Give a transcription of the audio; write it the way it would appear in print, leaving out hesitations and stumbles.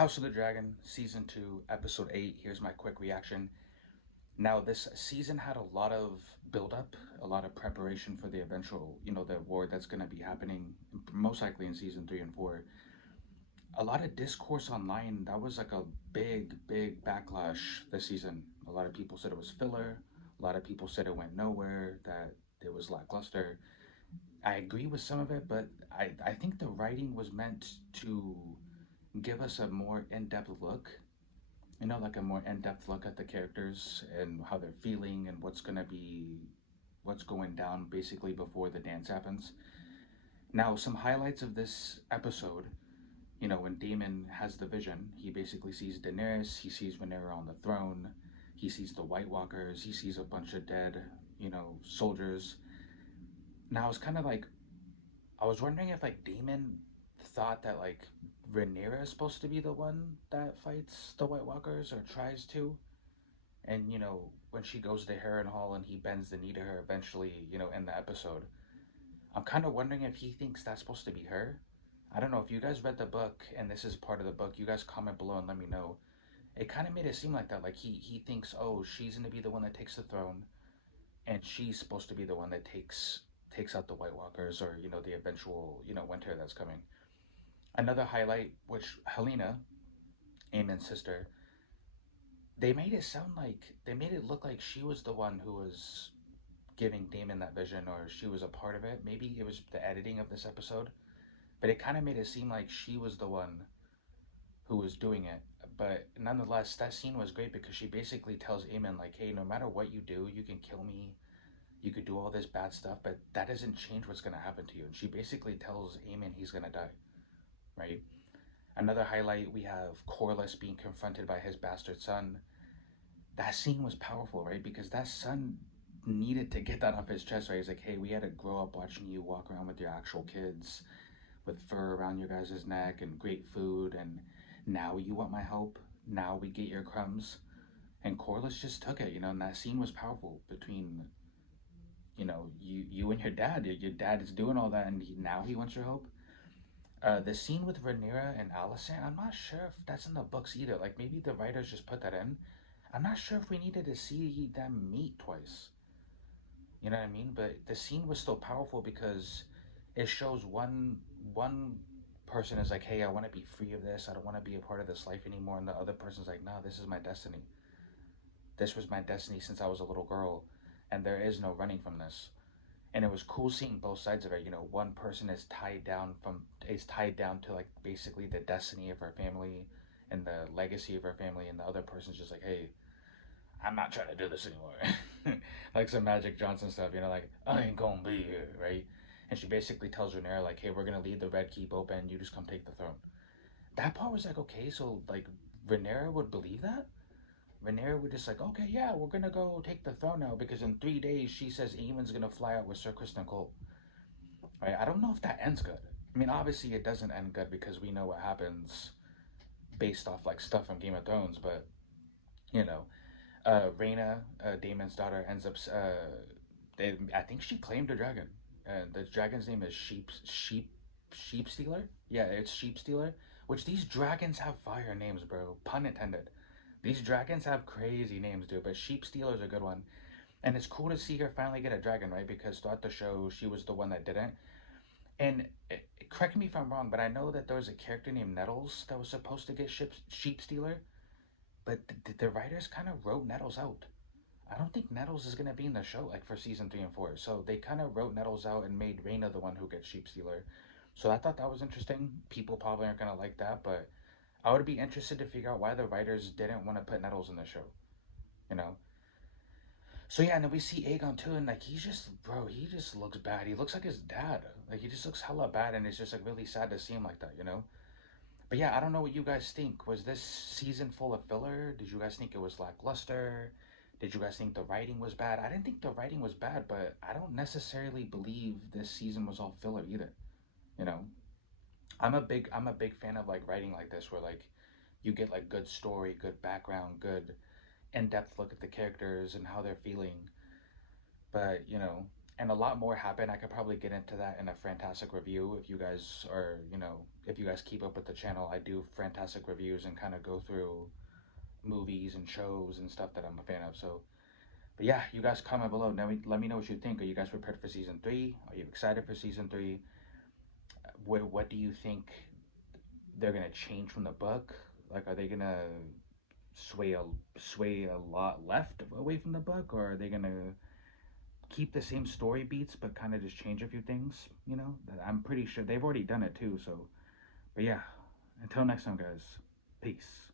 House of the Dragon, Season 2, Episode 8. Here's my quick reaction. Now, this season had a lot of build-up, a lot of preparation for the eventual, the war that's going to be happening, most likely in Season 3 and 4. A lot of discourse online. That was like a big backlash this season. A lot of people said it was filler. A lot of people said it went nowhere, that it was lackluster. I agree with some of it, but I think the writing was meant to give us a more in-depth look, like a more in-depth look at the characters and how they're feeling and what's going down basically before the dance happens. Now, some highlights of this episode, when Daemon has the vision, he basically sees Daenerys, he sees Rhaenyra on the throne, he sees the White Walkers, he sees a bunch of dead, soldiers. Now, it's kind of like, I was wondering if like Daemon thought that like Rhaenyra is supposed to be the one that fights the White Walkers or tries to, and when she goes to Harrenhal and he bends the knee to her eventually, in the episode, I'm kind of wondering if he thinks that's supposed to be her. I don't know if you guys read the book and this is part of the book. You guys comment below and let me know. It kind of made it seem like that, like he thinks, oh, she's gonna be the one that takes the throne, and she's supposed to be the one that takes out the White Walkers, or the eventual winter that's coming. Another highlight, which Helena, Aemon's sister, they made it look like she was the one who was giving Damon that vision, or she was a part of it. Maybe it was the editing of this episode, but it kind of made it seem like she was the one who was doing it. But nonetheless, that scene was great because she basically tells Aemon like, "Hey, no matter what you do, you can kill me, you could do all this bad stuff, but that doesn't change what's gonna happen to you." And she basically tells Aemon he's gonna die, right? Another highlight, we have Corlys being confronted by his bastard son. That scene was powerful, right? Because that son needed to get that off his chest, right? He's like, hey, we had to grow up watching you walk around with your actual kids with fur around your guys' neck and great food, and now you want my help? Now we get your crumbs? And Corlys just took it, and that scene was powerful between, you and your dad. Your dad is doing all that, and now he wants your help. The scene with Rhaenyra and Alicent, I'm not sure if that's in the books either. Like, maybe the writers just put that in. I'm not sure if we needed to see them meet twice. You know what I mean? But the scene was still powerful because it shows one person is like, hey, I want to be free of this. I don't want to be a part of this life anymore. And the other person's like, no, this is my destiny. This was my destiny since I was a little girl, and there is no running from this. And it was cool seeing both sides of it. One person is tied down to like basically the destiny of her family and the legacy of her family, and the other person's just like, hey, I'm not trying to do this anymore. Like some Magic Johnson stuff, like, I ain't gonna be here, right? And she basically tells Rhaenyra like, hey, we're gonna leave the Red Keep open, you just come take the throne. That part was like, okay, so like Rhaenyra would believe that. Rhaenyra would just like, okay, yeah, we're gonna go take the throne now because in 3 days she says Aemon's gonna fly out with Sir Kristen Cole. Right? I don't know if that ends good. I mean, obviously it doesn't end good because we know what happens based off like stuff from Game of Thrones, but you know, Rhaena, Daemon's daughter, ends up. I think she claimed a dragon, and the dragon's name is Sheep Stealer. Yeah, it's Sheep Stealer. Which these dragons have fire names, bro. Pun intended. These dragons have crazy names, dude. But Sheep Stealer's a good one, and it's cool to see her finally get a dragon, right? Because throughout the show, she was the one that didn't. And correct me if I'm wrong, but I know that there was a character named Nettles that was supposed to get Sheep Stealer, but the writers kind of wrote Nettles out. I don't think Nettles is gonna be in the show like for season 3 and 4. So they kind of wrote Nettles out and made Rhaena the one who gets Sheep Stealer. So I thought that was interesting. People probably aren't gonna like that, but I would be interested to figure out why the writers didn't want to put Nettles in the show. You know. So yeah, and then we see Aegon too, and like he's just, bro, he just looks bad. He looks like his dad. Like he just looks hella bad, and it's just like really sad to see him like that. But yeah, I don't know what you guys think. Was this season full of filler? Did you guys think it was lackluster? Did you guys think the writing was bad? I didn't think the writing was bad, but I don't necessarily believe this season was all filler either. You know, I'm a big fan of like writing like this, where like you get like good story, good background, good in-depth look at the characters and how they're feeling. But and a lot more happen. I could probably get into that in a fantastic review if you guys are, if you guys keep up with the channel. I do fantastic reviews and kind of go through movies and shows and stuff that I'm a fan of. So, but yeah, you guys comment below. Let me know what you think. Are you guys prepared for season three? Are you excited for season three? What do you think they're gonna change from the book? Like, are they gonna sway a sway a lot left away from the book, or are they gonna keep the same story beats but kind of just change a few things? I'm pretty sure they've already done it too. So, but yeah, until next time, guys. Peace.